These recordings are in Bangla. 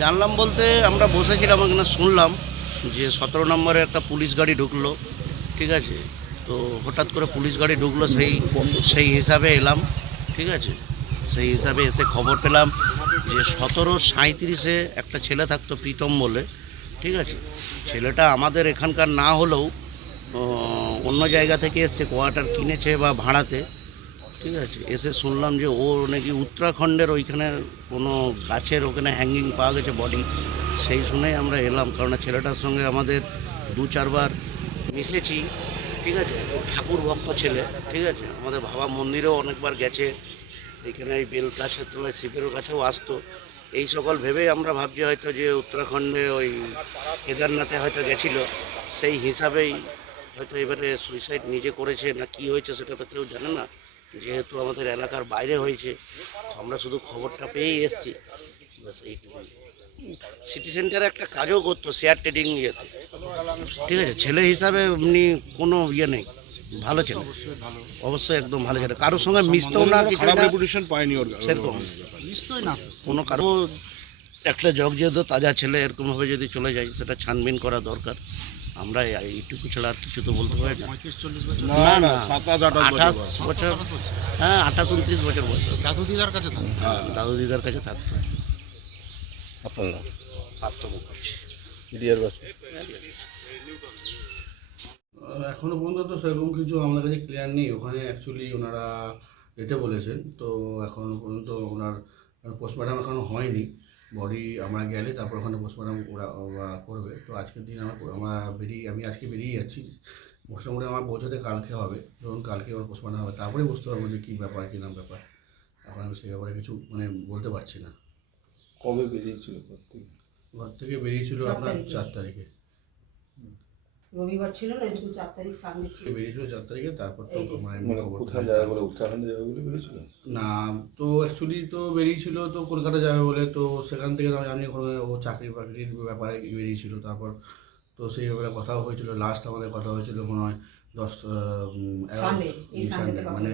জানলাম বলতে আমরা বসেছিলাম ওখানে, শুনলাম যে সতেরো নম্বরে একটা পুলিশ গাড়ি ঢুকলো, ঠিক আছে? তো হঠাৎ করে পুলিশ গাড়ি ঢুকলো, সেই সেই হিসাবে এলাম, ঠিক আছে? সেই হিসাবে এসে খবর পেলাম যে সতেরো সাঁইত্রিশে একটা ছেলে থাকতো প্রীতম বলে, ঠিক আছে? ছেলেটা আমাদের এখানকার না হলেও অন্য জায়গা থেকে এসছে, কোয়ার্টার কিনেছে বা ভাড়াতে। ঠিক আছে, এসে শুনলাম যে ও নাকি উত্তরাখণ্ডের ওইখানে কোনো গাছের ওখানে হ্যাঙ্গিং পাওয়া গেছে বডি সেই শুনেই আমরা এলাম। কারণ ছেলেটার সঙ্গে আমাদের দু চারবার মিশেছি, ঠিক আছে? ঠাকুর ভক্ত ছেলে, ঠিক আছে? আমাদের ভাবা মন্দিরেও অনেকবার গেছে, এখানে এই বেল গাছের তলায়, শিবের কাছেও আসতো। এই সকল ভেবেই আমরা ভাবছি হয়তো যে উত্তরাখণ্ডে ওই কেদারনাথে হয়তো গেছিল, সেই হিসাবেই হয়তো এবারে সুইসাইড নিজে করেছে না কি হয়েছে সেটা তো কেউ জানে না। যেহেতু আমাদের এলাকার বাইরে হয়েছে, আমরা শুধু খবরটা পেয়েই এসেছি। সিটি সেন্টারে একটা কাজও করতো শেয়ার ট্রেডিং ইয়েতে ঠিক আছে, ছেলে হিসাবে এমনি কোনো ইয়ে নেই, ভালো ছেলে। অবশ্যই একদম ভালো ছেলে। কারোর সঙ্গে মিশতেও না পায়নি ওর সেরকম। কোনো কারও একটা জগ যেহেতু তাজা ছেলে, এরকমভাবে যদি চলে যায়, সেটা ছানবিন করা দরকার। আমরা এইটুকু ছাড়া আর কিছু তো বলতে পারি না। না না আঠাশ আঠাশ বছর হ্যাঁ আঠাশ উনত্রিশ বছর বয়স। দাদু দিদার কাছে হ্যাঁ দাদু দিদার কাছে থাকতো। আপনার নাম? পার্থ এখনও পর্যন্ত তো সেরকম কিছু আমাদের কাছে ক্লিয়ার নেই। ওখানে অ্যাকচুয়ালি ওনারা যেতে বলেছেন। তো এখনও পর্যন্ত ওনার পোস্টমর্টম এখনও হয়নি। বডি আমরা গেলে তারপর ওখানে পোস্টমর্টম ওরা ওরা করবে। তো আজকের দিন আমরা আমরা বেরিয়ে আমি আজকে বেরিয়ে যাচ্ছি। মোটামুটি আমার পৌঁছাতে কালকে হবে। ধরুন কালকে আমার পোস্টমর্টম হবে তারপরে বুঝতে পারব যে কী ব্যাপার কী নাম ব্যাপার। এখন আমি সেই ব্যাপারে কিছু মানে বলতে পারছি না। কবে বেরিয়েছিল ঘর থেকে? ঘর থেকে বেরিয়েছিল আপনার চার তারিখে। রবিবার ছিল না এদিকে চার তারিখ সামনে ছিল। বেরিয়েছিল চার তারিখে তারপর তো যে। মানে কোথায় যাবে বলে উত্তরাখণ্ডে যাবে বলে বেরিয়েছিল? না তো অ্যাকচুয়ালি তো বেরিয়েছিল তো কলকাতা যাবে বলে তো সেখান থেকে তো আমি ও চাকরি বাকরির ব্যাপারে বেরিয়েছিল তারপর তো সেই ব্যাপারে কথাও হয়েছিল লাস্ট আমাদের কথা হয়েছিল মনে হয় দশ এগারো মানে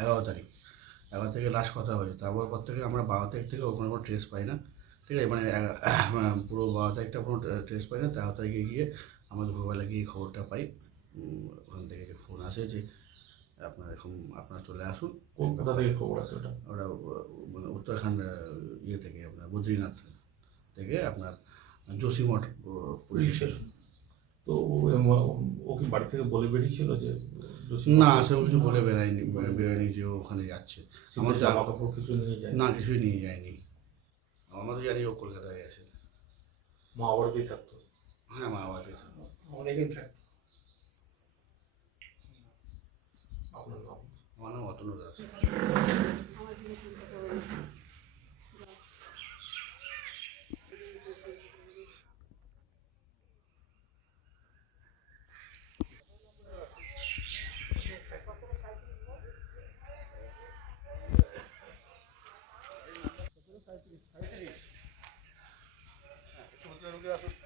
এগারো তারিখ। এগারো থেকে লাস্ট কথা হয়েছে তারপর পর থেকে আমরা বারো তারিখ থেকে ওখানে কোনো ট্রেস পাই না। ঠিক আছে মানে পুরো বারো তারিখটা কোনো ট্রেস পাই না তেরো তারিখে গিয়ে আমরা দুপুরবেলা গিয়ে খবরটা পাই। ওখান থেকে যে ফোন আসে যে আপনার এখন আপনারা চলে আসুন। কোথা থেকে খবর আছে ওটা? ওটা মানে উত্তরাখণ্ড ইয়ে থেকে আপনার বদ্রীনাথ থেকে আপনার যোশীমঠ পুলিশ স্টেশন। তো ও- কি বাড়ি থেকে বলে বেরিয়েছিল যে না সেরকম কিছু বলে বেড়ায়নি বেরোয়নি যে ওখানে যাচ্ছে। আমার আমার জামা কাপড় কিছু নিয়ে যায় না কিছুই নিয়ে যায়নি। বিহারিও কলকাতায় মা মহাভারতেই থাকতো। হ্যাঁ মহাভারতে থাকতো। অনেকদিন থাকতো। আপনার নাম? Thank you. gracias.